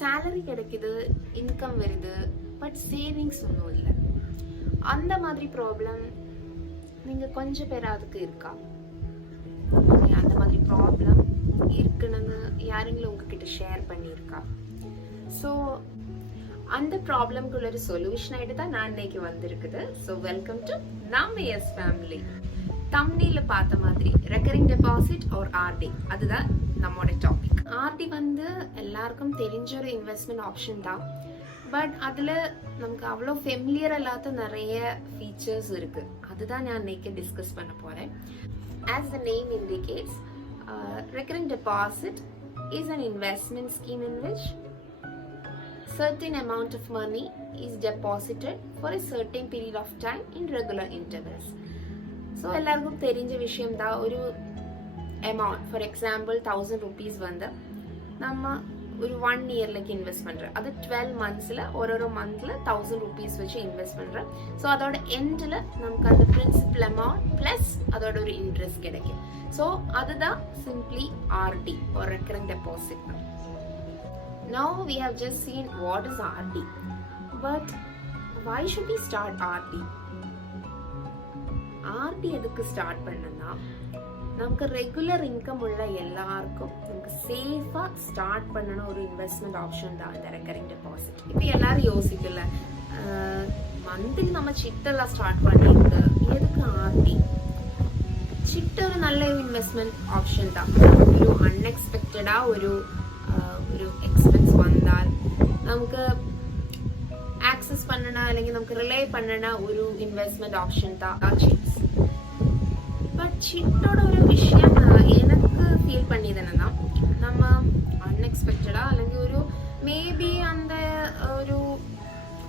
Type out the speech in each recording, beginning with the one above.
salary கிடைக்குது, income வருது, but savings ஒன்றும் இல்லை. அந்த மாதிரி ப்ராப்ளம் நீங்கள் கொஞ்சம் பேராதுக்கு இருக்கா? அந்த மாதிரி ப்ராப்ளம் இருக்குன்னு யாருங்களும் உங்ககிட்ட ஷேர் பண்ணியிருக்கா? ஸோ அந்த ப்ராப்ளம்குள்ள ஒரு சொல்யூஷன் ஆகிட்டு தான் நான் இன்னைக்கு வந்திருக்குது. ஸோ வெல்கம் டு நம்ம எஸ் ஃபேமிலி. தம்ப்நெயில்ல பார்த்த மாதிரி ரெக்கரிங் டெபாசிட் ஆர் ஆர்டி, அதுதான் நம்மளோட டாபிக். ஆர்டி வந்து எல்லாருக்கும் தெரிஞ்ச ஒரு இன்வெஸ்ட்மெண்ட் ஆப்ஷன் தான். பட் அதில் நமக்கு அவ்வளோ ஃபெமிலியர் இல்லாத நிறைய ஃபீச்சர்ஸ் இருக்கு. அதுதான் நான் இன்னைக்கு டிஸ்கஸ் பண்ண போகிறேன். As the name indicates, recurring deposit is an investment scheme in which certain amount of money is deposited for a certain period of time in regular intervals. So எல்லாருக்கும் தெரிஞ்ச விஷயம் தான். ஒரு amount, for example 1000 rupees வந்து நம்ம ஒரு 1 இயர்லக்கு invest பண்றோம். அது 12 மந்த்ஸ்ல ஒரு மந்த்ல 1000 rupees வச்சு இன்வெஸ்ட் பண்றோம். ஸோ அதோட எண்ட்ல நமக்கு அந்த பிரின்சிபல் அமௌண்ட் பிளஸ் அதோட ஒரு இன்ட்ரெஸ்ட் கிடைக்கும். ஸோ அதுதான் simply RD or recurring deposit. Now we have just seen what is RD, but why should we start RD? RD எதுக்கு ஸ்டார்ட் பண்ணனா, நமக்கு ரெகுலர் இன்கம் உள்ள எல்லாருக்கும் நமக்கு சேஃபா ஸ்டார்ட் பண்ணணும் ஒரு இன்வெஸ்ட்மெண்ட் ஆப்ஷன் தான் இந்த ரெக்கரிங் டெபாசிட். இப்போ எல்லாரும் யோசிக்கல, மந்த்லி நம்ம சிட்டெல்லாம் ஸ்டார்ட் பண்ணிருக்கு, எதுக்கு ஆர்டி? சிட்டு ஒரு நல்ல இன்வெஸ்ட்மெண்ட் ஆப்ஷன் தான். ஒரு அன்எக்ஸ்பெக்டடா ஒரு எக்ஸ்பென்ஸ் வந்தால் நமக்கு ஆக்சஸ் பண்ணனா അല്ലെങ്കിൽ നമുക്ക് റിലേ பண்ணனா ഒരു ഇൻവെസ്റ്റ്മെന്റ് ഓപ്ഷൻ தான் ചിட்ஸ். பட் சிட்டோட ஒரு விஷயம் எனக்கு ஃபீல் பண்ணியது என்னன்னா, நம்ம அன்எக்ஸ்பெக்டடா അല്ലെങ്കിൽ ഒരു மேபி அந்த ஒரு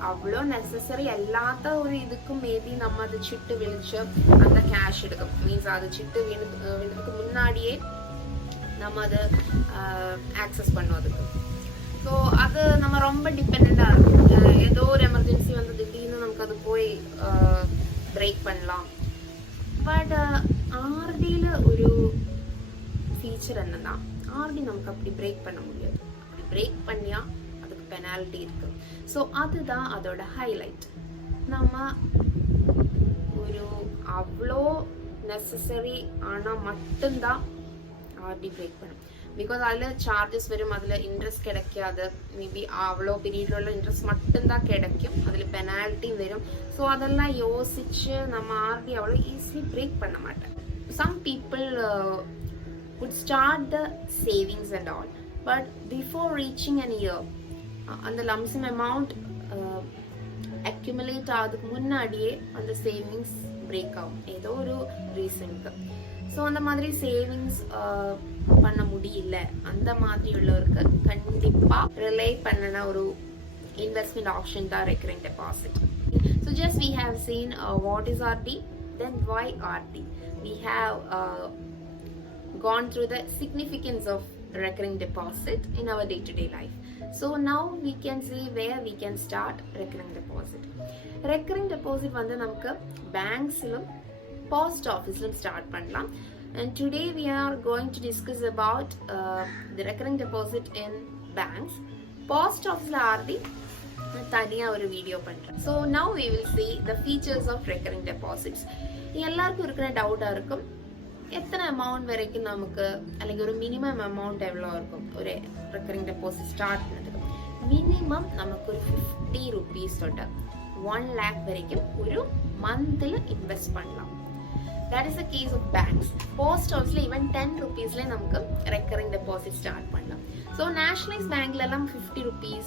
அவ்வளோ நெசசரி அல்லாத ஒரு இதுக்கும் மேபி நம்ம அது சிட்டு விழிச்சு அந்த கேஷ் எடுக்கும். மீன்ஸ் அது சிட்டு விழுதுக்கு முன்னாடியே நம்ம அதை ஆக்சஸ் பண்ணுவோம் அதுக்கு. ஸோ அது நம்ம ரொம்ப டிபெண்டாக இருக்கும். ஏதோ ஒரு எமர்ஜென்சி வந்து திடீர்னு நமக்கு அது போய் பிரேக் பண்ணலாம். பட் ஆர்டியில் ஒரு ஃபீச்சர் என்னன்னா, ஆர்டி நமக்கு அப்படி பிரேக் பண்ண முடியாது. அப்படி பிரேக் பண்ணியா அதுக்கு பெனால்ட்டி இருக்கு. ஸோ அதுதான் அதோட ஹைலைட். நம்ம ஒரு அவ்வளோ நெசசரி ஆனால் மட்டும்தான் ஆர்டி பிரேக் பண்ணும். பிகாஸ் அதில் சார்ஜஸ் வரும், அதில் இன்ட்ரெஸ்ட் கிடைக்காது. மேபி அவ்வளோ பீரியட்ல இன்ட்ரெஸ்ட் மட்டும்தான் கிடைக்கும், அதில் பெனால்ட்டி வரும். ஸோ அதெல்லாம் யோசிச்சு நம்ம ஆர்டி அவ்வளோ ஈஸிலி பிரேக் பண்ண மாட்டேன். Some people would start the savings and all, but before reaching an year அந்த லம்சம் அமௌண்ட் அக்யூமுலேட் ஆகிறதுக்கு முன்னாடியே அந்த சேவிங்ஸ் பிரேக் ஆகும் ஏதோ ஒரு ரீசனுக்கு. ஸோ அந்த மாதிரி சேவிங்ஸ் பண்ண முடியல, அந்த மாதிரி உள்ளவருக்கு கண்டிப்பா ரிலே பண்ணன ஒரு இன்வெஸ்ட்மெண்ட் ஆப்ஷன் தான் recurring deposit. So just we have seen what is RD, then why RD. We have gone through the significance of recurring deposit in our day-to-day life. So now we can see where we can start recurring deposit. Recurring deposit வந்து நமக்கு பேங்க்ஸ்லும் post office start பண்ணலாம். And today we are going to discuss about the recurring deposit in banks. Post office RD தனியா ஒரு video பண்றேன். So now we will see the features of recurring deposits. எல்லாருக்கும் இருக்கிற டவுட்டா இருக்கும், எத்தனை அமௌண்ட் வரைக்கும் நமக்கு അല്ലെങ്കിൽ ஒரு மினிமம் அமௌண்ட் எவ்வளோ இருக்கும் ஒரு ரெக்கரிங் டெபாசிட் ஸ்டார்ட் பண்ணதுக்கு? மினிமம் நமக்கு ஒரு 50 rupees தொட்ட 1 lakh வரைக்கும் ஒரு மந்த்ல இன்வெஸ்ட் பண்ணலாம். That is the case of banks. Post office even 10 rupees நமக்கு ரெக்கரிங் டெபாசிட் ஸ்டார்ட் பண்ணலாம். ஸோ நேஷனலைஸ் பேங்க்ல எல்லாம் 50 rupees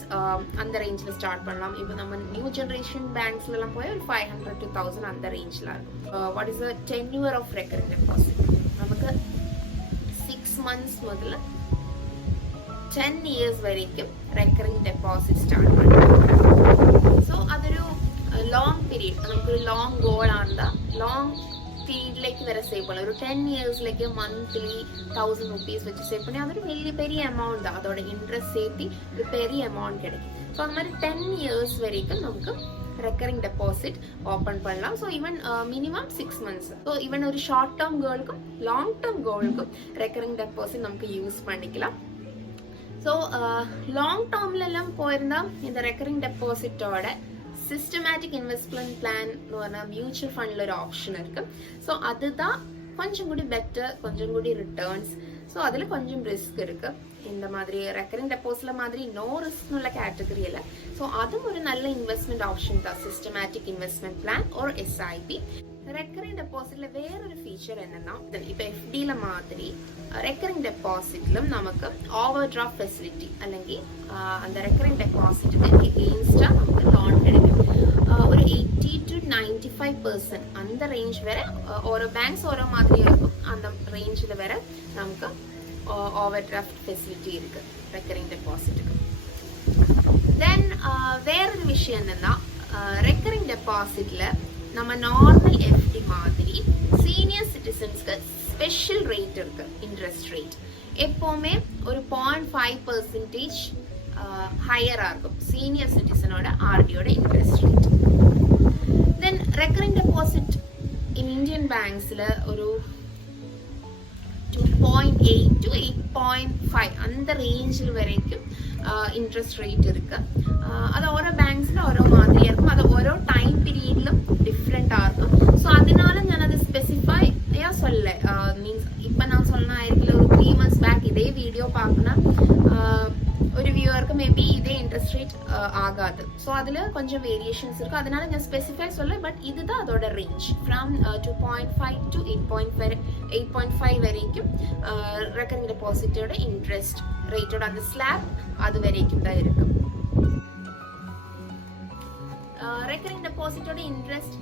அந்த ரேஞ்சில் ஸ்டார்ட் பண்ணலாம். இப்போ நம்ம நியூ ஜென்ரேஷன் பேங்க்ஸ்ல எல்லாம் போய் ஒரு 500 to 1000 அந்த ரேஞ்சில் இருக்கும். What is the tenure of recurring deposit? நமக்கு 6 months முதல்ல 10 years வரைக்கும் ரெக்கரிங் டெபாசிட் ஸ்டார்ட் பண்ணலாம். ஸோ അതൊരു லாங் பீரியட், നമുക്ക് லாங் கோலாக இருந்தால் லாங் பீரியட்லேக்கு வேற சேவ் பண்ணலாம். ஒரு 10 yearsலேக்கு மந்த்லி 1000 rupees வச்சு சேவ் பண்ணி அது ஒரு பெரிய அமௌண்ட் தான். அதோட இன்ட்ரெஸ்ட் சேர்த்து ஒரு பெரிய அமௌண்ட் கிடைக்கும். ஸோ அந்த மாதிரி 10 years வரைக்கும் நமக்கு ரெக்கரிங் டெபாசிட் ஓப்பன் பண்ணலாம். So even minimum 6 months. So even ஒரு ஷார்ட் டேர்ம் கோலுக்கும் லாங் டேர்ம் கோலுக்கும் ரெக்கரிங் டெபாசிட் நமக்கு யூஸ் பண்ணிக்கலாம். ஸோ லாங் டேர்ம்லாம் போயிருந்தா இந்த ரெக்கரிங் டெபாசிட்டோட சிஸ்டமேட்டிக் இன்வெஸ்ட்மெண்ட் பிளான்னு ஒரு மியூச்சுவல் ஃபண்டில் ஒரு ஆப்ஷன் இருக்கு. ஸோ அதுதான் கொஞ்சம் கூடி பெட்டர், கொஞ்சம் கூடி ரிட்டர்ன்ஸ். ஸோ அதில் கொஞ்சம் ரிஸ்க் இருக்கு. இந்த மாதிரி ரெக்கரிங் டெபாசிட்ல மாதிரி நோ ரிஸ்க் உள்ள கேட்டகரி இல்லை. ஸோ அதுவும் ஒரு நல்ல இன்வெஸ்ட்மெண்ட் ஆப்ஷன் தான், சிஸ்டமேட்டிக் இன்வெஸ்ட்மெண்ட் பிளான் ஒரு எஸ்ஐபி. ரெக்கரிங் டெபாசிட்ல வேறொரு ஃபீச்சர் என்னன்னா, இப்போ எஃப்டில மாதிரி ரெக்கரிங் டெபாசிட்லும் நமக்கு ஓவர் டிராஃப்ட் ஃபெசிலிட்டி അല്ലെങ്കിൽ அந்த ரெக்கரிங் டெபாசிட்டுக்கு எகெயின்ஸ்டா நமக்கு லோன் கிடைக்கும். ஒரு 80 to 95% அந்த ரேஞ்ச் வரை ஓரோ பேங்க்ஸ் ஓரோ மாதிரியா இருக்கும். அந்த ரேஞ்சில் வரை நமக்கு ஓவர் டிராஃப்ட் ஃபெசிலிட்டி இருக்கு ரெக்கரிங் டெபாசிட்டுக்கு. தென் வேறொரு விஷயம் என்னன்னா, ரெக்கரிங் டெபாசிட்ல நம்ம நார்மல் எஃப்டி மாதிரி சீனியர் சிட்டிசன்ஸ்க்கு ஸ்பெஷல் ரேட் இருக்கு. இன்ட்ரெஸ்ட் ரேட் எப்பவுமே ஒரு 0.5% ஹையரா இருக்கும் சீனியர் சிட்டிசனோட ஆர்டியோட interest rate. Then recurring deposit in Indian பேங்க்ஸ்ல ஒரு 2.8 to 8.5 அந்த ரேஞ்சில் வரைக்கும் இன்ட்ரெஸ்ட் ரேட் இருக்கு. அது ஓரோ பேங்க்ஸ்ல ஓரோ மாதிரியா இருக்கும். அது ஓரோ டைம் பீரியட்லும் டிஃப்ரெண்டா இருக்கும். ஸோ அதனால நான் அதை ஸ்பெசிஃபையா சொல்ல மீன்ஸ் இப்போ நான் சொன்ன ஆயிருக்கல ஒரு 3 months பேக் இதே வீடியோ பார்க்கணும் ஒரு வியூவருக்கு மேபி இதே இன்ட்ரெஸ்ட் ரேட் ஆகாது. ஸோ அதில் கொஞ்சம் வேரியேஷன்ஸ் இருக்கு. அதனால நான் ஸ்பெசிஃபை சொல்ல, பட் இதுதான் அதோட ரேஞ்ச் ஃப்ரம் 2.5 to 8.5 வரைக்கும் ரெக்கரிங் டெபாசிட்டோட இன்ட்ரெஸ்ட் ரேட்டோட அந்த ஸ்லாப் அது வரைக்கும் தான் இருக்கு. ரெக்கரிங் டெபாசிட்டோட இன்ட்ரெஸ்ட்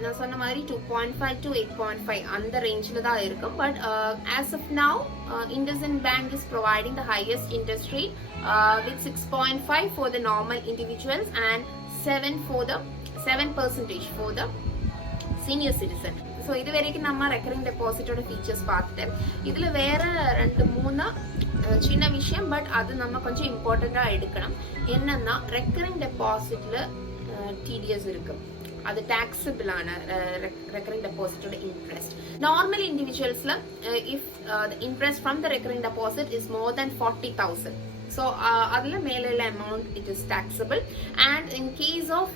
நான் சொன்ன மாதிரி 2.5 to 8.5 அந்த ரேஞ்சில் தான் இருக்கும். But as of now IndusInd Bank is providing the highest interest rate with 6.5 for the normal individuals and 7% for the senior citizen. So இது வரைக்கும் நம்ம ரெக்கரிங் டெபாசிட்டோட ஃபீச்சர்ஸ் பார்த்துட்டு இதில் வேற 2-3 சின்ன விஷயம், பட் அது நம்ம கொஞ்சம் இம்பார்ட்டண்ட்டாக எடுக்கணும். என்னன்னா ரெக்கரிங் டெபாசிட்ல TDS இருக்கு. அது டாக்ஸபிளான ரெக்கரிங் டெபாசிட்டோட இன்ட்ரெஸ்ட். நார்மல் இண்டிவிஜுவல்ஸ்ல if the interest from the recurring deposit is more than 40,000, so அதுல மேல உள்ள amount it is taxable, and in case of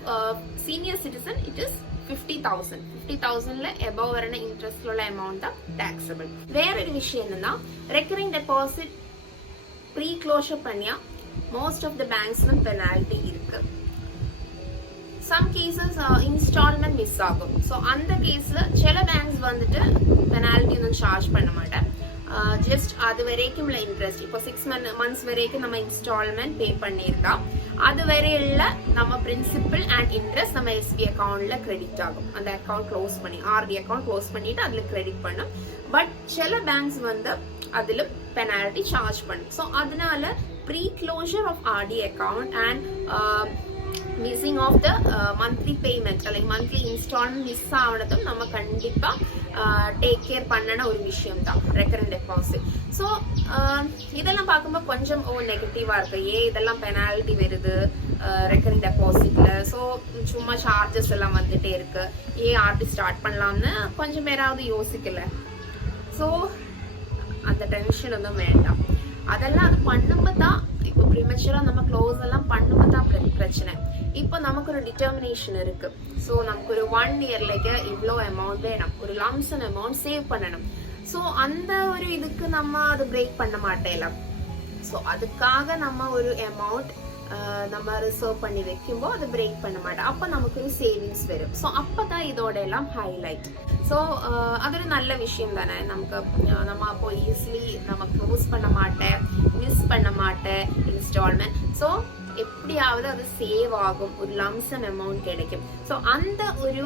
senior citizen it is 50,000ல above வரன இன்ட்ரெஸ்ட்ல உள்ள amount தான் taxable. வேற ஒரு விஷயம் என்னன்னா, ரெக்கரிங் டெபாசிட் ப்ரீ க்ளோஷர் பண்ணியா most of the banksல penalty இருக்கு. some cases installment மிஸ் ஆகும். ஸோ அந்த கேஸ்ல சில பேங்க்ஸ் வந்துட்டு பெனால்ட்டி ஒன்றும் சார்ஜ் பண்ண மாட்டேன். ஜஸ்ட் அது வரைக்கும் உள்ள இன்ட்ரெஸ்ட், இப்போ 6 months வரைக்கும் நம்ம இன்ஸ்டால்மெண்ட் பே பண்ணியிருந்தா அது வரையில நம்ம பிரின்சிபல் அண்ட் இன்ட்ரெஸ்ட் நம்ம எஸ்பி அக்கௌண்ட்ல கிரெடிட் ஆகும். அந்த அக்கௌண்ட் க்ளோஸ் பண்ணி ஆர்டி அக்கௌண்ட் க்ளோஸ் பண்ணிட்டு அதுல கிரெடிட் பண்ணும். பட் சில பேங்க்ஸ் வந்து அதுல பெனால்ட்டி சார்ஜ் பண்ணும். ஸோ அதனால pre closure of RD account and missing of the monthly payment அல்லது மந்த்லி இன்ஸ்டால்மெண்ட் மிஸ் ஆனதும் நம்ம கண்டிப்பா டேக் கேர் பண்ணன ஒரு விஷயம் தான் ரெக்கரிங் டெபாசிட். ஸோ இதெல்லாம் பார்க்கும்போது கொஞ்சம் நெகட்டிவா இருக்கு. இதெல்லாம் பெனால்ட்டி வருது ரெக்கரிங் டெபாசிட்ல. ஸோ சும்மா சார்ஜஸ் எல்லாம் வந்துட்டே இருக்கு, ஆர்டி ஸ்டார்ட் பண்ணலாம்னு கொஞ்சம் பேராவது யோசிக்கல. ஸோ அந்த டென்ஷன் ஒன்றும் வேண்டாம். அதெல்லாம் அது பண்ணும்போது தான் இப்போ ப்ரிமெச்சூரா நம்ம க்ளோஸ் எல்லாம் பண்ணும்போது தான் பிரச்சனை. இப்போ நமக்கு ஒரு டிட்டர்மினேஷன் இருக்கு. ஸோ நமக்கு ஒரு 1 yearக்கு இவ்வளோ அமௌண்ட் வேணும், ஒரு லம்சன் அமௌண்ட் சேவ் பண்ணணும். ஸோ அந்த ஒரு இதுக்கு நம்ம அது பிரேக் பண்ண மாட்டேலாம். ஸோ அதுக்காக நம்ம ஒரு அமௌண்ட் நம்ம ரிசர்வ் பண்ணி வைக்கும்போது அதை பிரேக் பண்ண மாட்டோம். அப்போ நமக்கு ஒரு சேவிங்ஸ் வரும். ஸோ அப்போதான் இதோட எல்லாம் ஹைலைட். ஸோ அதொரு நல்ல விஷயம் தானே. நமக்கு நம்ம அப்போ ஈஸிலி நம்ம க்ளோஸ் பண்ண மாட்டேன், மிஸ் பண்ண மாட்டேன் இன்ஸ்டால்மெண்ட். ஸோ எப்படியாவது அது சேவ் ஆகும், ஒரு லம்சன் அமௌண்ட் கிடைக்கும். ஸோ அந்த ஒரு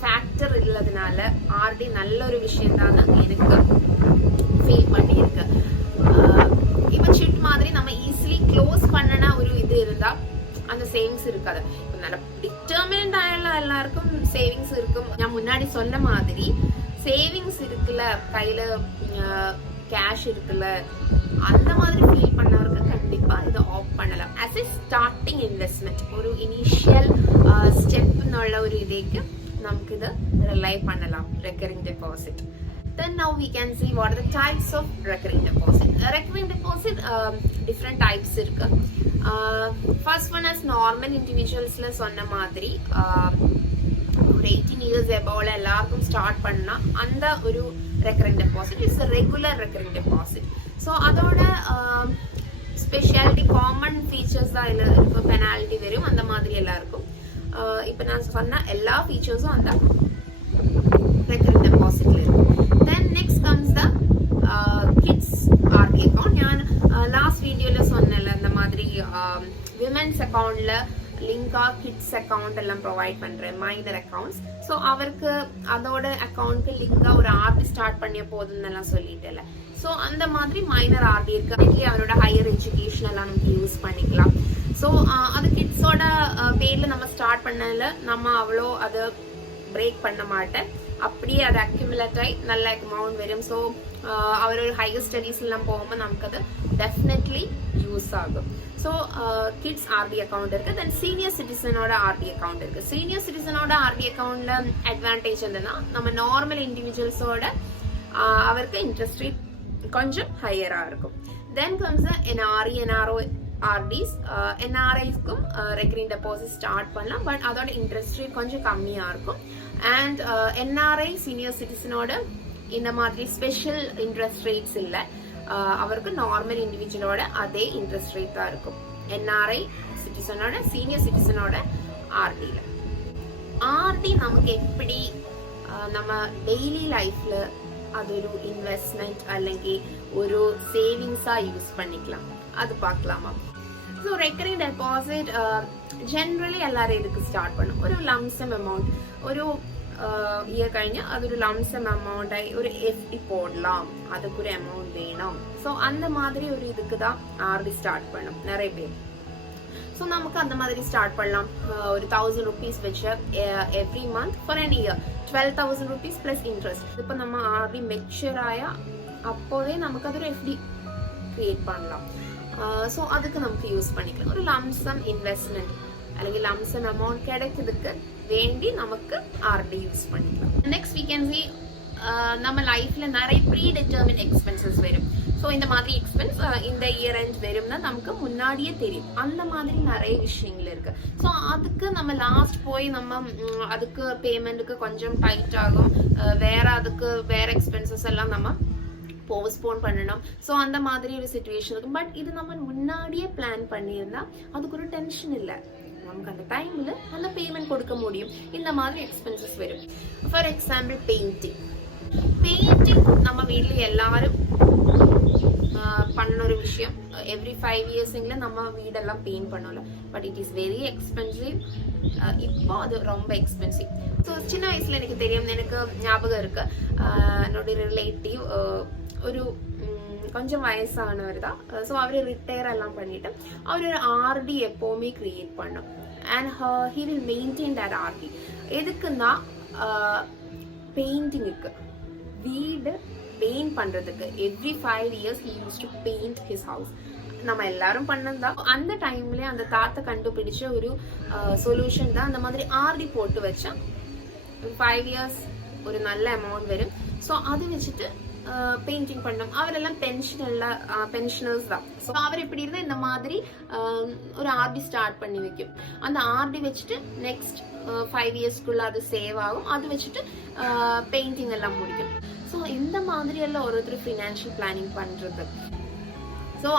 ஃபேக்டர் உள்ளதுனால ஆர்டி நல்ல ஒரு விஷயம் தான் எனக்கு ஃபீல் பண்ணியிருக்கு. இப்போ சிட் மாதிரி நம்ம ஈஸிலி க்ளோஸ் பண்ணனா ஒரு இது இருந்தா அந்த சேவிங்ஸ் இருக்காது. நல்ல டிட்டர்மின்ட் ஆയുള്ള எல்லாருக்கும் சேவிங்ஸ் இருக்கும். நான் முன்னாடி சொன்ன மாதிரி சேவிங்ஸ் இருக்குல்ல, கையில கேஷ் இருக்குல்ல, அந்த மாதிரி ஃபீல் பண்ணவருக்கு கண்டிப்பா இதை ஆஃப் பண்ணலாம். ஆஸ் எ ஸ்டார்டிங் இன்வெஸ்ட்மெண்ட், ஒரு இனிஷியல் ஸ்டெப்னுள்ள ஒரு இதுக்கு நமக்கு இதை ரிலை பண்ணலாம் recurring deposit. Then now we can see what are the types of recurring deposit. Recurring deposit different types irukku. First one as normal individuals la sonna madri 18 years above எல்லாருக்கும் start பண்ணா அந்த ஒரு recurring deposit is a regular recurring deposit. So அதோட speciality common features தான் இல்லை, இப்போ penalty வரும் அந்த மாதிரி எல்லாம் இருக்கும். இப்போ நான் சொன்ன எல்லா ஃபீச்சர்ஸும் அந்த recurring depositல இருக்கும். Then next comes the kids RD account. ഞാൻ லாஸ்ட் வீடியோல சொன்னல அந்த மாதிரி விமென்ஸ் அக்கவுண்ட்ல லிங்கா கிட்ஸ் அக்கவுண்ட் எல்லாம் ப்ரொவைட் பண்றேன், மைனர் அக்கவுண்ட்ஸ். ஸோ அவருக்கு அதோட அக்கவுண்ட்க்கு லிங்கா ஒரு ஆர்டி ஸ்டார்ட் பண்ணிய போதுன்னு எல்லாம் சொல்லிட்டேல. ஸோ அந்த மாதிரி மைனர் ஆர்டி இருக்கு, அவரோட ஹையர் எஜுகேஷன் எல்லாம் நமக்கு யூஸ் பண்ணிக்கலாம். ஸோ அது கிட்ஸோட பேர்ல நம்ம ஸ்டார்ட் பண்ணல, நம்ம அவ்வளோ அதை பிரேக் பண்ண மாட்டேன், அப்படியே அது அக்யூமுலேட் ஆகி நல்ல அமௌண்ட் வரும். ஸோ அவர் ஒரு ஹையர் ஸ்டடீஸ் எல்லாம் போகும்போது நமக்கு அது டெஃபினெட்லி யூஸ் ஆகும். ஸோ கிட்ஸ் ஆர்டி அக்கௌண்ட் இருக்கு. தென் சீனியர் சிட்டிசனோட ஆர்டி அக்கௌண்ட் இருக்கு. சீனியர் சிட்டிசனோட ஆர்டி அக்கௌண்ட்ல அட்வான்டேஜ் என்னன்னா, நம்ம நார்மல் இண்டிவிஜுவல்ஸோட அவருக்கு இன்ட்ரெஸ்ட் ரேட் கொஞ்சம் ஹையரா இருக்கும். Then comes NRE NRO RDs. என்ஆர்ஐஸ்க்கும் ரெக்கரிங் டெபாசிட் ஸ்டார்ட் பண்ணலாம், பட் அதோட இன்ட்ரெஸ்ட் ரேட் கொஞ்சம் கம்மியா இருக்கும். அண்ட் என்ஆர்ஐ சீனியர் சிட்டிசனோட இந்த மாதிரி ஸ்பெஷல் இன்ட்ரெஸ்ட் ரேட்ஸ் இல்லை, அவருக்கு நார்மல் இண்டிவிஜுவலோட அதே இன்ட்ரெஸ்ட் ரேட் தான் இருக்கும். என்ஆர்ஐ சிட்டிசனோட சீனியர் சிட்டிசனோட ஆர்டில. ஆர்டி நமக்கு எப்படி நம்ம டெய்லி லைஃப்ல அது ஒரு இன்வெஸ்ட்மெண்ட் അല്ലെങ്കിൽ ஒரு சேவிங்ஸா யூஸ் பண்ணிக்கலாம், அது பார்க்கலாமா? ஸோ ரெக்கரிங் டெபாசிட் ஜென்ரலி எல்லாரும் இதுக்கு ஸ்டார்ட் பண்ணும். ஒரு லம்சம் அமௌண்ட் ஒரு இயர் കഴിഞ്ഞ് അതൊരു ലംസം അമൗണ്ട് ആയി ഒരു FD போடலாம், அதுக்கு ஒரு அமௌண்ட் வேணும். ஸோ அந்த மாதிரி ஒரு இதுக்கு தான் ஆர்டி ஸ்டார்ட் பண்ணும் நிறைய பேர். ஸோ நமக்கு அந்த மாதிரி ஸ்டார்ட் பண்ணலாம். ஒரு 1000 rupees வச்சு every month for an year 12,000 rupees plus interest. இப்போ நம்ம ஆர்டி மெச்சூர் ஆயா அப்போவே நமக்கு அது ஒரு FD கிரியேட் பண்ணலாம். ஸோ அதுக்கு நமக்கு யூஸ் பண்ணிக்கலாம். ஒரு லம்சம் இன்வெஸ்ட்மெண்ட் അല്ലെങ്കിൽ ലംസം അമൗണ്ട് கிடைக்கிறதுக்கு வேண்டி நமக்கு ஆர்டி யூஸ் பண்ணிக்கலாம். நெக்ஸ்ட் we can see நம்ம லைஃப்ல நிறைய ப்ரீ டிட்டர்மின் எக்ஸ்பென்சஸ் வரும். ஸோ இந்த மாதிரி எக்ஸ்பென்ஸ் இந்த இயர் எண்ட் வரும்னா நமக்கு முன்னாடியே தெரியும். அந்த மாதிரி நிறைய விஷயங்கள் இருக்கு. ஸோ அதுக்கு நம்ம லாஸ்ட் போய் நம்ம அதுக்கு பேமெண்ட்டுக்கு கொஞ்சம் டைட் ஆகும், அதுக்கு வேற எக்ஸ்பென்சஸ் எல்லாம் நம்ம போஸ்ட்போன் பண்ணணும். ஸோ அந்த மாதிரி ஒரு சிச்சுவேஷன் இருக்கும். பட் இது நம்ம முன்னாடியே பிளான் பண்ணியிருந்தா அதுக்கு ஒரு டென்ஷன் இல்லை, நமக்கு அந்த டைம்ல நல்ல பேமெண்ட் கொடுக்க முடியும். இந்த மாதிரி எக்ஸ்பென்சஸ் வரும். For example painting. நம்ம வீட்டில் எல்லாரும் பண்ண ஒரு விஷயம். எவ்ரி 5 yearsல நம்ம வீடெல்லாம் பெயிண்ட் பண்ணல, but it is very expensive. இப்போ அது ரொம்ப எக்ஸ்பென்சிவ். ஸோ சின்ன வயசுல எனக்கு தெரியும், எனக்கு ஞாபகம் இருக்கு, என்னோட ரிலேட்டிவ் ஒரு கொஞ்சம் வயசானவர் தான். ஸோ அவர் ரிட்டையர் எல்லாம் பண்ணிட்டு அவர் ஒரு ஆர்டி எப்போவுமே கிரியேட் பண்ணும். And he will maintain that RD. எதுக்குன்னா பெயிண்டிங்க்கு, வீடு பெயிண்ட் பண்றதுக்கு every 5 years he used to paint his house. நம்ம எல்லாரும் பண்ணதான். அந்த டைம்ல அந்த தாத்தா கண்டுபிடிச்ச ஒரு சொல்யூஷன் தான் அந்த மாதிரி ஆர்டி போட்டு வச்சா 5 years ஒரு நல்ல அமௌண்ட் வரும். ஸோ அது வச்சுட்டு பெயிண்டிங் பண்ணோம். அவரெல்லாம் பென்ஷனர்ஸ் தான். ஸோ அவர் எப்படி இருந்தா இந்த மாதிரி ஒரு ஆர்டி ஸ்டார்ட் பண்ணி வைக்கும். அந்த ஆர்டி வச்சுட்டு நெக்ஸ்ட் 5 yearsக்குள்ள அது சேவ் ஆகும். அது வச்சுட்டு பெயிண்டிங் எல்லாம் முடிக்கும். ஸோ இந்த மாதிரி எல்லாம் ஒருத்தர் ஃபினான்ஷியல் பிளானிங் பண்றது. ஸோ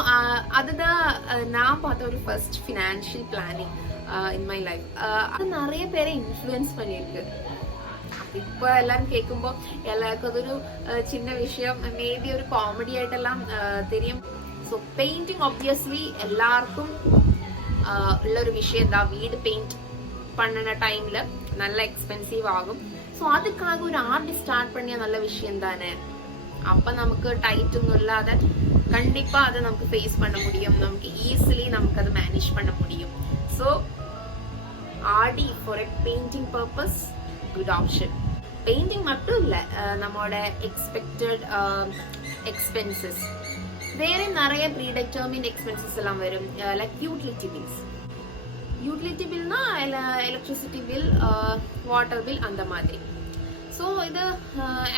அதுதான் நான் பார்த்த ஒரு first financial planning in my life. அது நிறைய பேரை இன்ஃப்ளூயன்ஸ் பண்ணியிருக்கு. ഇപ്പൊ എല്ലാം കേൾക്കുമ്പോ എല്ലാവർക്കും അതൊരു ചിന്ന വിഷയം, മേബി ഒരു കോമഡി ആയിട്ടെല്ലാം തെരിയും. സോ പെയിന്റിങ് ഒബ്വിയസ്ലി എല്ലാവർക്കും ഉള്ള ഒരു വിഷയം എന്താ, വീട് പെയിന്റ് பண்ணுன டைம்ல நல்ல எக்ஸ்பென்சிவ் ஆகும். ஸோ அதுக்காக ஒரு ஆர்டி ஸ்டார்ட் பண்ணிய நல்ல விஷயம் தானே. அப்ப நமக்கு டைட் ஒன்றும் இல்லாத கண்டிப்பா அதை நமக்கு ஃபேஸ் பண்ண முடியும், நமக்கு ஈஸிலி நமக்கு அதை மேனேஜ் பண்ண முடியும். So RD for a painting purpose good option. Painting மட்டும் இல்ல, நம்மளோட எக்ஸ்பெக்டட் எக்ஸ்பென்சஸ் வேற நிறைய ப்ரீடெட்டர்மின் எக்ஸ்பென்சஸ் எல்லாம் வரும். Like utility bills. யூட்டிலிட்டி பில்னா எலக்ட்ரிசிட்டி பில், வாட்டர் பில் அந்த மாதிரி. ஸோ இது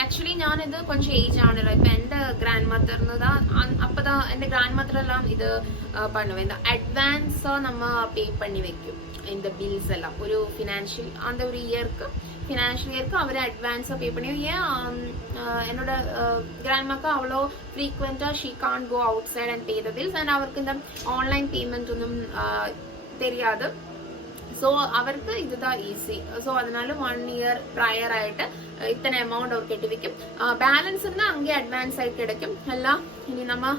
ஆக்சுவலி ഞാനിത് கொஞ்சம் ஏஜ் ஆனல இப்போ എൻ്റെ ഗ്രാൻഡ് മദറിന് தான் அப்பதான் എൻ്റെ ഗ്രാൻഡ് மதர் எல்லாம் இது பண்ணுவேன் இந்த அட்வான்ஸா நம்ம பே பண்ணி வைக்கும் இந்த பில்ஸ் எல்லாம் ஒரு ஃபினான்ஷியல் அந்த ஒரு ஃபினான்ஷியல் இயருக்கு அவர் அட்வான்ஸா பே பண்ணி ஏன் என்னோட கிராண்ட்மாக்கு அவ்வளோ ஃப்ரீக்வெண்டா she can't go outside and pay the bills and அவருக்கு இந்த ஆன்லைன் பேமெண்ட் ஒன்றும் தெரியாது ஸோ அவருக்கு இதுதான் ஈஸி ஸோ அதனால 1 year ப்ரையர் ஆயிட்டு இத்தனை அமௌண்ட் அவர் கட்டி வைக்கும் பேலன்ஸ் இருந்தா அங்கே அட்வான்ஸ் ஆகி கிடைக்கும் எல்லாம் இனி நம்ம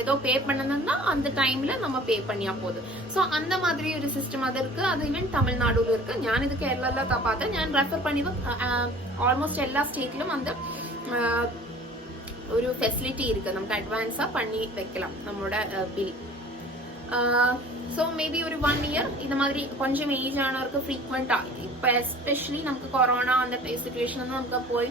ஏதோ பே பண்ணணும்னா அந்த டைம்ல நம்ம பே பண்ணியா போதும் ஸோ அந்த மாதிரி ஒரு சிஸ்டம் அது இருக்கு அது ஈவன் தமிழ்நாடுல இருக்கு ഞാൻ ഇത് കേരള பார்த்தேன் ഞാൻ ரெஃபர் பண்ணி ஆல்மோஸ்ட் எல்லா ஸ்டேட்லும் அந்த ஒரு ஃபெசிலிட்டி இருக்கு நமக்கு அட்வான்ஸா பண்ணி வைக்கலாம் நம்மளோட பில் ஸோ மேபி ஒரு 1 year இந்த மாதிரி கொஞ்சம் ஏஜ் ஆனவருக்கு ஃப்ரீக்வெண்டா இப்போ எஸ்பெஷலி நமக்கு கொரோனா அந்த சிச்சுவேஷன் வந்து நமக்கு போய்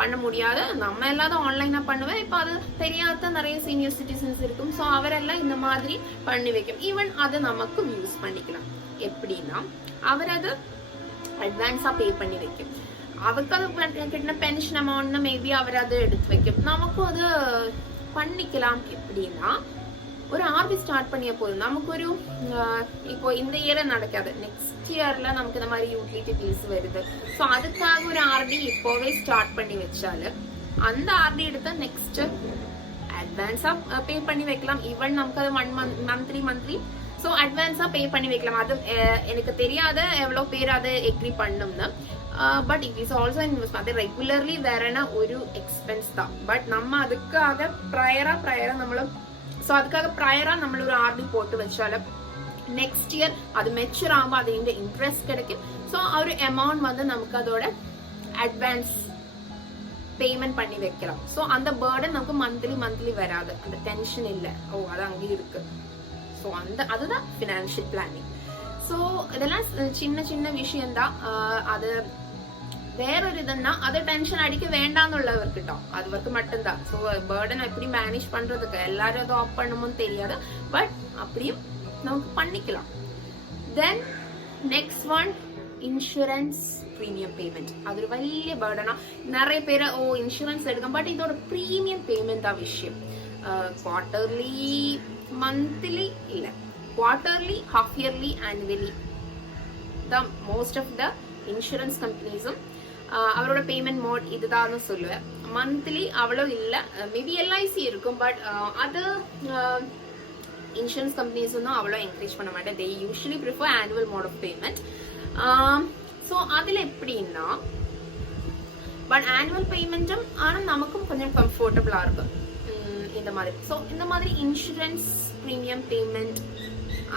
பண்ண முடியாது நம்ம எல்லாரும் ஆன்லைனா பண்ணுவேன் இப்போ அது தெரியாத நிறைய சீனியர் சிட்டிசன்ஸ் இருக்கும் ஸோ அவரெல்லாம் இந்த மாதிரி பண்ணி வைக்கும் ஈவன் அதை நமக்கு யூஸ் பண்ணிக்கலாம் எப்படின்னா அவர் அது அட்வான்ஸா பே பண்ணி வைக்கும் அவருக்கு அது கிட்ட பென்ஷன் அமௌண்ட் மேபி அவர் அதை எடுத்து வைக்கும் நமக்கும் அது பண்ணிக்கலாம் எப்படின்னா ஒரு ஆர்பி ஸ்டார்ட் பண்ணிய போதும் நமக்கு ஒரு இப்போ இந்த இயர்ல நடக்காது நெக்ஸ்ட் இயர்ல நமக்கு இந்த மாதிரி யூட்டிலிட்டி பில்ஸ் வருது ஸோ அதுக்காக ஒரு ஆர்டி இப்போவே ஸ்டார்ட் பண்ணி வச்சாலு அந்த ஆர்டி எடுத்தா நெக்ஸ்ட் அட்வான்ஸா பே பண்ணி வைக்கலாம் ஈவன் நமக்கு அது 1 month மந்த்லி ஸோ அட்வான்ஸா பே பண்ணி வைக்கலாம் அது எனக்கு தெரியாத எவ்வளவு பேர் அதை எக்ரி பண்ணும்னு but it is also invest அது ரெகுலர்லி வேறனா ஒரு எக்ஸ்பென்ஸ் தான் பட் நம்ம அதுக்காக ப்ரையரா நம்மள ஸோ அதுக்காக ப்ரையரா நம்ம ஒரு ஆர்டி போட்டு வச்சாலும் நெக்ஸ்ட் இயர் அது மெச்சூர் ஆகும் அது இந்த இன்ட்ரெஸ்ட் கிடைக்கும் ஸோ ஒரு அமௌண்ட் வந்து நமக்கு அதோட அட்வான்ஸ் பேமெண்ட் பண்ணி வைக்கலாம் ஸோ அந்த பேர்டன் நமக்கு மந்த்லி வராது அந்த டென்ஷன் இல்லை ஓ அது அங்கே இருக்கு ஸோ அதுதான் ஃபினான்ஷியல் பிளானிங் ஸோ இதெல்லாம் சின்ன விஷயம்தான் அது வேறொரு இதுன்னா அது டென்ஷன் அடிக்க வேண்டாம்னுள்ளவർക്ക് കേട്ടോ அதுவருக்கு மட்டும்தான் ஸோ பேர்டன் எப்படி மேனேஜ் பண்றதுக்கு எல்லாரும் அதை ஆஃப் பண்ணணும்னு தெரியாது பட் அப்படியும் நமக்கு பண்ணிக்கலாம் தென் next one insurance premium payment அது ஒரு വലിയ பேர்டனா நிறைய பேர் இன்சூரன்ஸ் எடுக்கும் பட் இதோட ப்ரீமியம் பேமெண்ட் தான் விஷயம் குவார்ட்டர்லி மந்த்லி இல்ல quarterly half yearly annually the most of the insurance கம்பெனிஸும் அவரோட பேமெண்ட் மோட் இதுதான் சொல்லுவேன் மந்த்லி அவ்வளோ இல்லை மேபி எல்ஐசி இருக்கும் பட் அது இன்சூரன்ஸ் கம்பெனிஸ் ஒன்றும் அவ்வளோ என்கரேஜ் பண்ண மாட்டேன் they usually prefer annual mode of payment so அதில் எப்படின்னா பட் ஆனுவல் பேமெண்ட்டும் ஆனால் நமக்கும் கொஞ்சம் கம்ஃபர்டபுளாக இருக்கும் இந்த மாதிரி ஸோ இந்த மாதிரி இன்சூரன்ஸ் ப்ரீமியம் பேமெண்ட்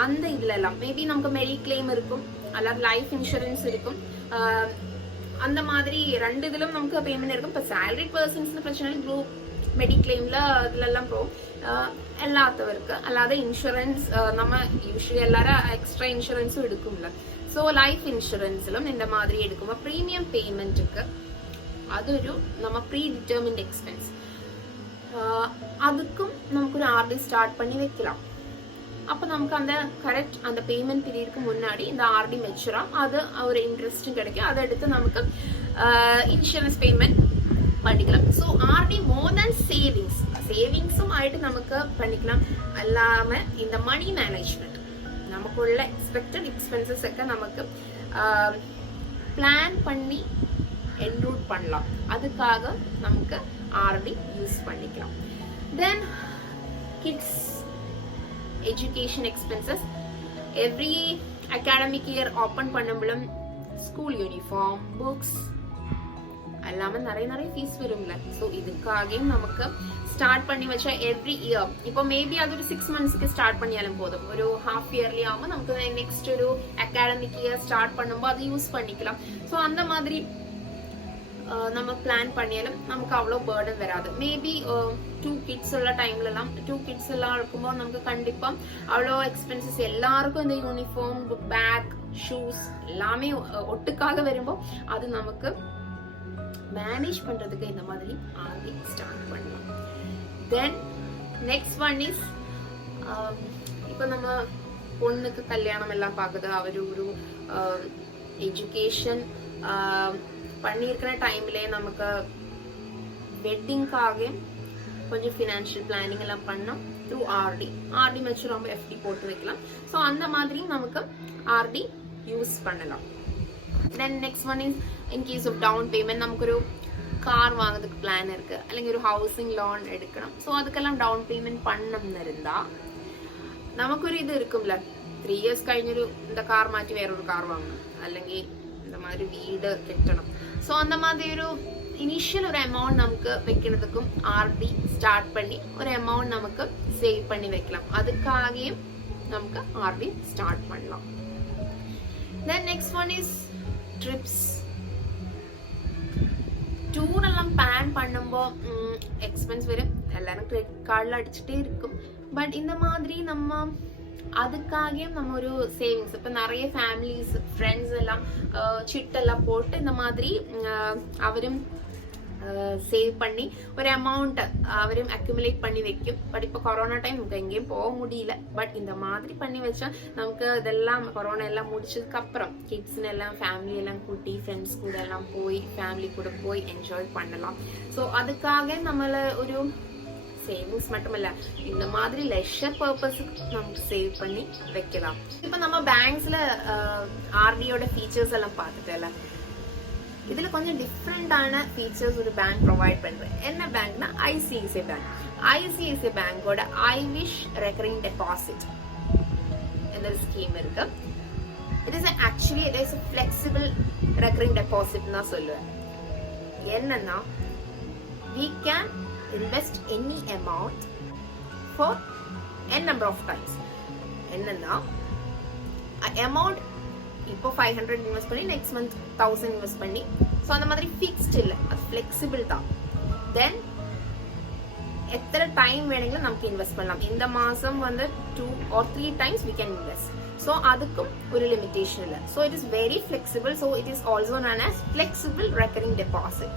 அந்த இதுல எல்லாம் மேபி நமக்கு மெடி கிளைம் இருக்கும் அல்லது லைஃப் இன்சூரன்ஸ் இருக்கும் அந்த மாதிரி ரெண்டு ഇതിലും நமக்கு பேமெண்ட் இருக்கும் இப்போ சாலரி பர்சன்ஸ் பிரச்சனை குரூப் மெடி கிளைம்ல அதுல எல்லாம் போகும் எல்லாத்தவருக்கு அல்லாத இன்சூரன்ஸ் நம்ம யூஸ்வலி எல்லாரும் எக்ஸ்ட்ரா இன்சூரன்ஸும் எடுக்கும்ல ஸோ லைஃப் இன்சூரன்ஸிலும் இந்த மாதிரி எடுக்கும்போது ப்ரீமியம் பேமெண்ட்டுக்கு അതൊരു நம்ம ப்ரீ டிட்டர்மின்ட் எக்ஸ்பென்ஸ் அதுக்கும் நமக்கு ஆர்டி ஸ்டார்ட் பண்ணி வைக்கலாம் அப்போ நமக்கு அந்த கரெக்ட் அந்த பேமெண்ட் பீரியடுக்கு முன்னாடி இந்த ஆர்டி மெச்சூரா அது ஒரு இன்ட்ரெஸ்டும் கிடைக்கும் அதை எடுத்து நமக்கு இன்சூரன்ஸ் பேமெண்ட் பண்ணிக்கலாம் ஸோ ஆர்டி மோர் தேன் சேவிங்ஸும் ஆயிட்டு நமக்கு பண்ணிக்கலாம் அல்லாம இந்த மணி மேனேஜ்மெண்ட் நமக்குள்ள எக்ஸ்பெக்டட் எக்ஸ்பென்சஸ் ഒക്കെ நமக்கு பிளான் பண்ணி என்ரூட் பண்ணலாம் அதுக்காக நமக்கு ஆர்டி யூஸ் பண்ணிக்கலாம் then kids education expenses every academic year open பண்ணும்போது ஸ்கூல் யூனிஃபார்ம் புக்ஸ் எல்லாமே நிறைய ஃபீஸ் வரும்ல ஸோ இதுக்காகவும் நமக்கு ஸ்டார்ட் பண்ணி வச்சா எவ்ரி இயர் இப்போ மேபி அது ஒரு 6 monthsக்கு ஸ்டார்ட் பண்ணியாலும் போதும் ஒரு ஹாஃப் இயர்லி ஆகும் நமக்கு நெக்ஸ்ட் ஒரு அகாடமிக் இயர் ஸ்டார்ட் பண்ணும்போது அது யூஸ் பண்ணிக்கலாம் ஸோ அந்த மாதிரி நம்ம பிளான் பண்ணியாலும் நமக்கு அவ்வளோ பேர்டன் வராது மேபி 2 kids உள்ள டைம்ல எல்லாம் 2 kids எல்லாம் இருக்கும்போது நமக்கு கண்டிப்பா அவ்வளோ எக்ஸ்பென்சஸ் எல்லாருக்கும் இந்த யூனிஃபார்ம் பேக் ஷூஸ் எல்லாமே ஒட்டுக்காக வரும்போது அது நமக்கு மேனேஜ் பண்றதுக்கு இந்த மாதிரி ஆர்டி ஸ்டார்ட் பண்ணலாம் தென் நெக்ஸ்ட் ஒன் இஸ் இப்போ நம்ம பொண்ணுக்கு கல்யாணம் எல்லாம் பார்க்குது அவர் ஒரு எஜுகேஷன் பண்ணியிருக்கிற டைம்ல நமக்கு வெட்டிங்காக கொஞ்சம் ஃபினான்ஷியல் பிளானிங் எல்லாம் பண்ணோம் த்ரூ ஆர்டி மெச்சூர் ஆகும் எஃப்டி போட்டு வைக்கலாம். ஸோ அந்த மாதிரி நமக்கு ஆர்டி யூஸ் பண்ணலாம். Then next one is in case of down payment, நமக்கு ஒரு கார் வாங்குறதுக்கு பிளான் இருக்கு, അല്ലെങ്കിൽ ഒരു ഹൗസിംഗ് ലോൺ എടുക്കണം. സോ அதுக்கெல்லாம் டவுன் பேமெண்ட் பண்ணணும்னு இருந்தா നമുക്കൊരു ഇത് இருக்கும்ல, 3 years കഴിഞ്ഞൊരു இந்த கார் மாற்றி வேறொரு கார் வாங்கணும், അല്ലെങ്കിൽ இந்த மாதிரி வீடு கட்டணும். ஸோ அந்த மாதிரி ஒரு இனிஷியல் ஒரு அமௌண்ட் நமக்கு வைக்கிறதுக்கும் ஆர்டி ஸ்டார்ட் பண்ணி ஒரு அமௌண்ட் நமக்கு சேவ் பண்ணி வைக்கலாம். அதுக்காகவும் நமக்கு ஆர்டி ஸ்டார்ட் பண்ணலாம். Then next one is trips. Tour எல்லாம் பிளான் பண்ணும்போது எக்ஸ்பென்ஸ் வரும், எல்லாரும் கிரெடிட் கார்டில் அடிச்சுட்டே இருக்கும். பட் இந்த மாதிரி நம்ம அதுக்காகவும் நம்ம ஒரு சேவிங்ஸ், இப்போ நிறைய ஃபேமிலிஸ் ஃப்ரெண்ட்ஸ் எல்லாம் சிட்டெல்லாம் போட்டு இந்த மாதிரி அவரும் சேவ் பண்ணி ஒரு அமௌண்ட் அவரும் அக்யூமுலேட் பண்ணி வைக்கும். பட் இப்போ கொரோனா டைம் நமக்கு எங்கேயும் போக முடியல. பட் இந்த மாதிரி பண்ணி வச்சா நமக்கு இதெல்லாம் கொரோனா எல்லாம் முடிச்சதுக்கு அப்புறம் கிட்ஸ்ன்னு எல்லாம் ஃபேமிலி எல்லாம் கூட்டி ஃப்ரெண்ட்ஸ் கூட எல்லாம் போய் ஃபேமிலி கூட போய் என்ஜாய் பண்ணலாம். ஸோ அதுக்காக நம்மள ஒரு சேவிங்ஸ் மட்டுமல்ல, இந்த மாதிரி லெஷர் பர்பஸுக்கு நமக்கு சேவ் பண்ணி வைக்கலாம். இப்போ நம்ம பேங்க்ஸ்ல ஆர்டியோட ஃபீச்சர்ஸ் எல்லாம் பார்த்துட்டல, இதுல கொஞ்சம் டிஃப்ரெண்டான ஃபீச்சர்ஸ் ஒரு பேங்க் ப்ரொவைட் பண்றேன். என்ன பேங்க்னா ஐசிஐசிஐ பேங்க். ஐசிஐசிஐ பேங்கோட ஐவிஷ் ரெக்கரிங் டெபாசிட் என்ற ஸ்கீம் இருக்கு. It is actually it is flexible recurring deposit தான் சொல்லுவேன். என்னன்னா we can invest any amount for n number of times. என்னன்னா amount இப்போ 500 இன்வெஸ்ட் பண்ணி நெக்ஸ்ட் மந்த் 1000 இன்வெஸ்ட் பண்ணி, ஸோ அந்த மாதிரி ஃபிக்ஸ்ட் இல்லை, அது ஃபிளெக்சிபிள் தான். தென் எத்தனை டைம் வேணுங்களும் நமக்கு இன்வெஸ்ட் பண்ணலாம். இந்த மாசம் வந்து 2 or 3 times we can invest. So அதுக்கும் ஒரு லிமிடேஷன் இல்லை. So it is very flexible. So it is also known as flexible recurring deposit.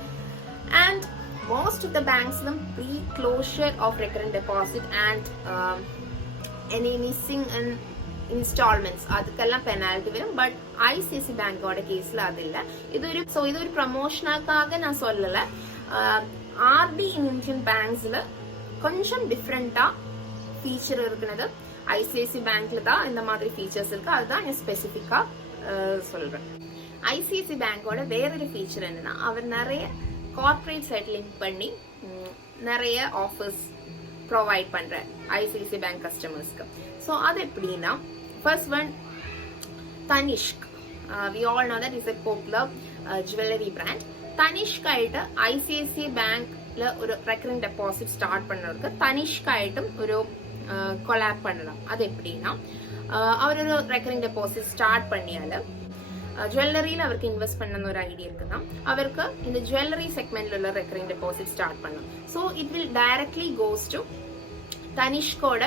And most of the banks pre-closure of recurring deposit and any missing and instalments അതുക്കെല്ലാം penalty വരും. But ICICI பேங்கோட கேஸ்ல அது இல்ல. இது ஒரு ப்ரமோஷனுக்காக நான் சொல்லல. ஆர்டி இந்தியன் பேங்க்ஸ்ல கொஞ்சம் டிஃப்ரெண்டா ஃபீச்சர் இருக்குனது ஐசிஐசி பேங்க்ல தான் இந்த மாதிரி ஃபீச்சர்ஸ் இருக்கு. அதுதான் நான் ஸ்பெசிஃபிக்கா சொல்றேன். ஐசிஐசி பேங்கோட வேறொரு ஃபீச்சர் என்னன்னா, அவர் நிறைய கார்ப்பரேட் சைட் லிங்க் பண்ணி நிறைய ஆஃபர்ஸ் ப்ரொவைட் பண்ற ஐசிஐசி பேங்க் கஸ்டமர்ஸ்க்கு. ஸோ அது எப்படின்னா, first one Tanishq. we all know that is a popular jewelry brand. Tanishq ஆயிட்டு ஐசிஐசி பேங்க்ல ஒரு ரெக்கரிங் டெபாசிட் ஸ்டார்ட் பண்ணவருக்கு தனிஷ்க் ஆயிட்டும் ஒரு கொலாப் பண்ணலாம். அது எப்படின்னா, அவர் ஒரு ரெக்கரிங் டெபாசிட் ஸ்டார்ட் பண்ணியால ஜுவல்லரியில் அவருக்கு இன்வெஸ்ட் பண்ணணும் ஒரு ஐடியா இருக்குன்னா, அவருக்கு இந்த ஜுவல்லரி செக்மெண்ட்ல உள்ள ரெக்கரிங் டெபாசிட் ஸ்டார்ட் பண்ணலாம். So it will directly goes to தனிஷ்கோட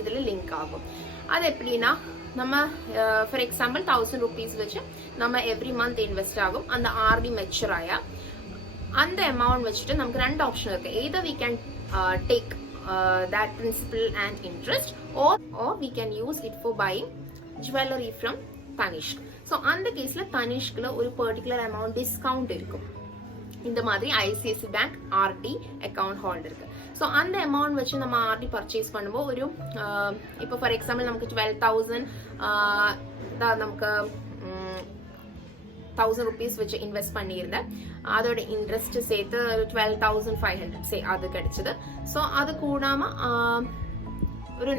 இதுல லிங்க் ஆகும். அது எப்படின்னா, நம்ம ஃபார் எக்ஸாம்பிள் 1000 rupees வச்சு நம்ம எவ்ரி மந்த் இன்வெஸ்ட் ஆகும். அந்த ஆர்டி மெச்சூர் ஆயா அந்த அமௌண்ட் வச்சுட்டு நமக்கு 2 ஆப்ஷன் இருக்கு. either we can take that principal and interest or we can use it for buying jewelry from Tanishq. So அந்த கேஸ்ல தனிஷ்க்ல ஒரு பர்டிகுலர் அமௌண்ட் டிஸ்கவுண்ட் இருக்கும். இந்த மாதிரி ஐசிஐசி பேங்க் ஆர்டி அக்கௌண்ட் ஹோல்டருக்கு. ஸோ அந்த அமௌண்ட் வச்சு நம்ம ஆர்டி பர்ச்சேஸ் பண்ணும்போது ஒரு இப்போ ஃபார் எக்ஸாம்பிள் நமக்கு 12,000 நமக்கு 1000 rupees வச்சு இன்வெஸ்ட் பண்ணியிருந்தேன். அதோட இன்ட்ரெஸ்ட் சேர்த்து 12,500 அது கிடைச்சது. ஸோ அது கூடாம ஒரு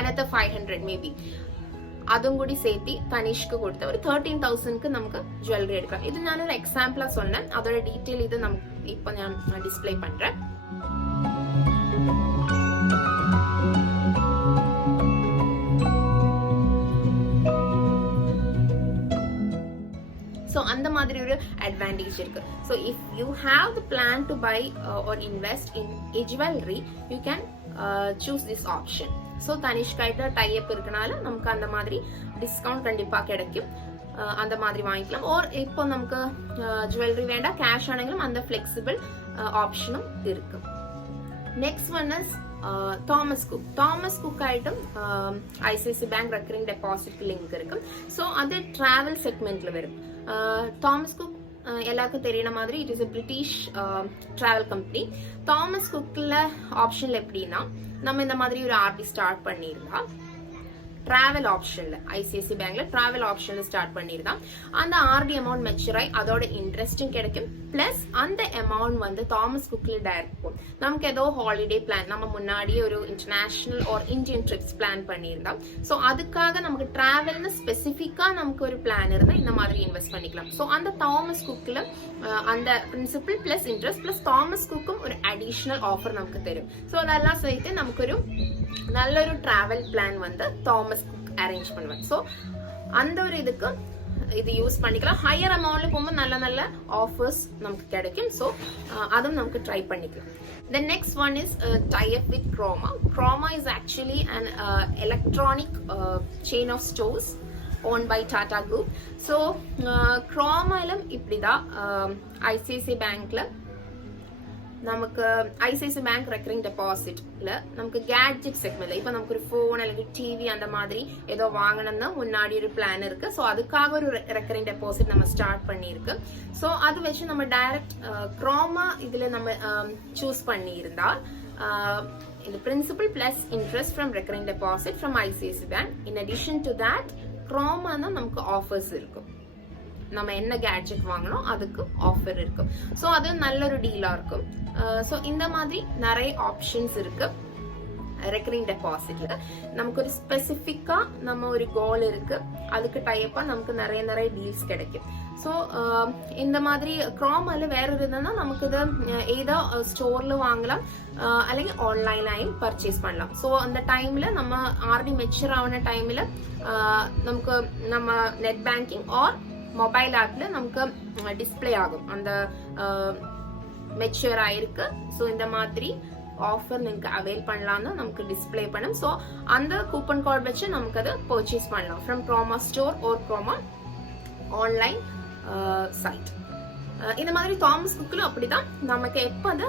another 500 மேபி അതും കൂടി சேர்த்தி തനിഷ്ക്ക് കൊടുത്ത ഒരു 13,000ക്ക് നമുക്ക് ജ്വല്ലറി എടുക്കാം. ഇത് ഞാനൊരു എക്സാമ്പിളാ சொன்னேன். அதோட டீடைல் இது இப்போ ഞാൻ டிஸ்ப்ளே பண்றேன். ஸோ அந்த மாதிரி ஒரு அட்வான்டேஜ் இருக்கு. So if you have the plan to buy or invest in a jewelry, you can choose this option. So தனிஷ்காயிட்ட டைப் இருக்கனால நமக்கு அந்த மாதிரி டிஸ்கவுண்ட் கண்டிப்பா கிடைக்கும். அந்த மாதிரி வாங்கிக்கலாம். ஓர் இப்போ நமக்கு ஜுவல்லரி வேண்டாம், கேஷ் ஆണെങ്കിലും அந்த ஃபிளெக்சிபிள் ஆப்ஷனும் இருக்கு. Next one is Thomas Cook ஆயிட்டும் ICICI bank recurring deposit link இருக்கு. ஸோ அது டிராவல் செக்மெண்ட்ல வரும். தாமஸ் குக் எல்லாருக்கும் தெரியற மாதிரி it is a British travel company. Thomas குக்ல ஆப்ஷன்ல எப்படின்னா நம்ம இந்த மாதிரி ஒரு ஆர்டி ஸ்டார்ட் பண்ணிருந்தா டிராவல் ஆப்ஷன்ல ஐசிஐசி பேங்க்ல டிராவல் ஆப்ஷன்ல ஸ்டார்ட் பண்ணிருந்தான் அந்த ஆர்டி அமௌண்ட் மெச்சூர் ஆகி அதோட இன்ட்ரெஸ்டும் கிடைக்கும் பிளஸ் அந்த அமௌண்ட் வந்து தாமஸ் குக்ல டைரக்ட் போகும் நமக்கு ஏதோ ஹாலிடே பிளான் நம்ம முன்னாடியே ஒரு international or Indian trips plan பண்ணியிருந்தோம் ஸோ அதுக்காக நமக்கு டிராவல்னு ஸ்பெசிஃபிக்கா நமக்கு ஒரு பிளான் இருந்தால் இந்த மாதிரி இன்வெஸ்ட் பண்ணிக்கலாம் ஸோ அந்த தாமஸ் குக்ல அந்த principal plus interest plus Thomas குக்கும் ஒரு அடிஷனல் ஆஃபர் நமக்கு தரும் ஸோ அதெல்லாம் சேர்த்து நமக்கு ஒரு நல்லொரு டிராவல் பிளான் வந்து தாமஸ் குக் அரேஞ்ச் பண்ணுவேன் ஸோ அந்த ஒரு இதுக்கு இது யூஸ் பண்ணிக்கலாம் ஹையர் அமௌண்ட்ல போகும்போது நல்ல நல்ல ஆஃபர்ஸ் நமக்கு கிடைக்கும் ஸோ அதுவும் நமக்கு ட்ரை பண்ணிக்கலாம். The next one is tie up with Croma. Croma is actually an electronic chain of stores owned by Tata Group. So Croma-ல இப்படிதான் ICICI Bankல நமக்கு ஐசிஐசி பேங்க் ரெக்கரிங் டெபாசிட்ல நமக்கு கேட்ஜெட் செக்மெண்ட்ல இப்ப நமக்கு ஒரு போன் அல்லது டிவி அந்த மாதிரி ஏதோ வாங்கணும்னா முன்னாடி ஒரு பிளான் இருக்கு ஸோ அதுக்காக ஒரு ரெக்கரிங் டெபாசிட் நம்ம ஸ்டார்ட் பண்ணிருக்கு ஸோ அது வச்சு நம்ம டைரக்ட் க்ரோமா இதுல நம்ம சூஸ் பண்ணி இருந்தால் இந்த principal plus interest from recurring deposit from ICICI bank in addition to that Croma தான் நமக்கு ஆஃபர்ஸ் இருக்கும் நம்ம என்ன கேட்ஜெட் வாங்கணும் அதுக்கு ஆஃபர் இருக்கும் ஸோ அது நல்ல ஒரு டீலா இருக்கும் ஸோ இந்த மாதிரி நிறைய ஆப்ஷன்ஸ் இருக்கு ரெக்கரிங் டெபாசிட்ல நமக்கு ஒரு ஸ்பெசிஃபிக்கா நம்ம ஒரு கோல் இருக்கு அதுக்கு டைப்பா நமக்கு நிறைய நிறைய டீல்ஸ் கிடைக்கும் ஸோ இந்த மாதிரி க்ரோமால வேற இருந்ததுன்னா நமக்கு இது ஏதோ ஸ்டோர்ல வாங்கலாம் അല്ലെങ്കിൽ ഓൺലൈനായും പർച്ചേസ് பண்ணலாம் ஸோ அந்த டைம்ல நம்ம ஆர்டி மெச்சூர் ஆன டைம்ல நமக்கு நம்ம நெட் பேங்கிங் ஆர் மொபைல் ஆப்ல நமக்கு டிஸ்பிளே ஆகும் அந்த மெச்சூர் ஆயிருக்கு ஸோ இந்த மாதிரி ஆஃபர் நீங்க அவைல் பண்ணலாம்னு நமக்கு டிஸ்பிளே பண்ணும் ஸோ அந்த கூப்பன் கோட் வச்சு நமக்கு அதை பர்ச்சேஸ் பண்ணலாம் from Croma store or Croma online site இந்த மாதிரி தாமஸ் குக்ல அப்படிதான் நமக்கு எப்போ அது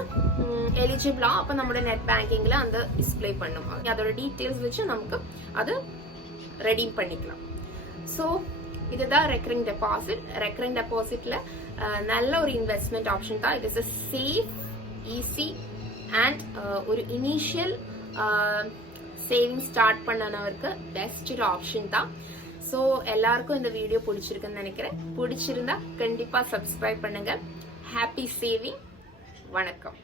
எலிஜிபிளா அப்போ நம்மளோட நெட் பேங்கிங்ல அந்த டிஸ்பிளே பண்ணும் அதோட டீட்டெயில்ஸ் வச்சு நமக்கு அது ரெடீம் பண்ணிக்கலாம் ஸோ இதுதான் ரெக்கரிங் டெபாசிட் ரெக்கரிங் டெபாசிட்ல நல்ல ஒரு இன்வெஸ்ட்மெண்ட் ஆப்ஷன் தான் it is a safe easy and ஒரு இனிஷியல் சேவிங் ஸ்டார்ட் பண்ணனவருக்கு பெஸ்ட் ஒரு ஆப்ஷன் தான் ஸோ எல்லாருக்கும் இந்த வீடியோ பிடிச்சிருக்குன்னு நினைக்கிறேன் பிடிச்சிருந்தா கண்டிப்பா சப்ஸ்கிரைப் பண்ணுங்க ஹாப்பி சேவிங் வணக்கம்.